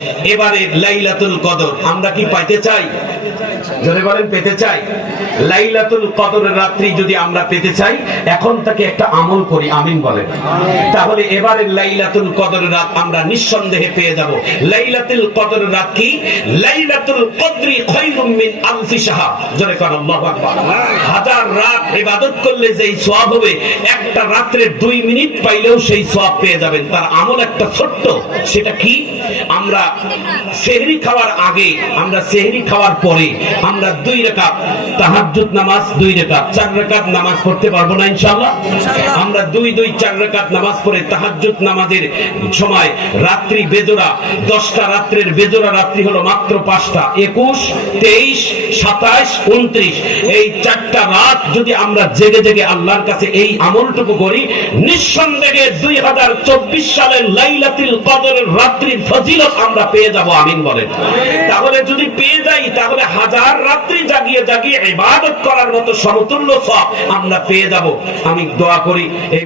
এবারে লাইলাতুল কদর, আমরা কি পাইতে চাই? জোরে বলেন, পেতে চাই? লাইলাতুল কদরের রাত্রি যদি আমরা পেতে চাই, এখন থেকে একটা আমল করি, আমিন বলেন। তাহলে এবারে লাইলাতুল কদরের রাত আমরা নিঃসন্দেহে পেয়ে যাব। লাইলাতুল কদরের রাত কি? লাইলাতুল কদরি খায়রুম মিন আলফি শাহর জোরে কোন, আল্লাহু আকবার। হাজার রাত ইবাদত করলে যেই সওয়াব হবে একটা রাত্রে দুই মিনিট পাইলেও সেই সওয়াব পেয়ে যাবেন। তার আমল একটা ছোট্ট সেটা কি? আমরা সেহরি খাওয়ার আগে আমরা সেহরি খাওয়ার পরে আমরা দুই রেখাত তাহাজ্জুদ নামাজ দুই রেখাত চার রেখাত নামাজ পড়তে পারব না ইনশাআল্লাহ? আমরা দুই দুই চার রেখাত নামাজ পড়ে তাহাজ্জুদ নামাজের সময় রাত্রি বেজোড়া দশটা রাত্রের বেজোড়া রাত্রি হলো মাত্র পাঁচটা একুশ তেইশ সাতাশ উনত্রিশ। এই চারটা রাত যদি আমরা জেগে জেগে আল্লাহর কাছে এই আমলটুকু করি। নিঃসন্দেহে দুই হাজার চব্বিশ সালের লাইলাতিল কদরের রাত্রির ফজিলত আমরা পেয়ে যাব আমিন বলেন। তাহলে যদি পেয়ে যাই তাহলে হাজার রাত্রি জাগিয়ে জাগিয়ে ইবাদত করার মতো সমতুল্য সব আমরা পেয়ে যাব। আমি দোয়া করি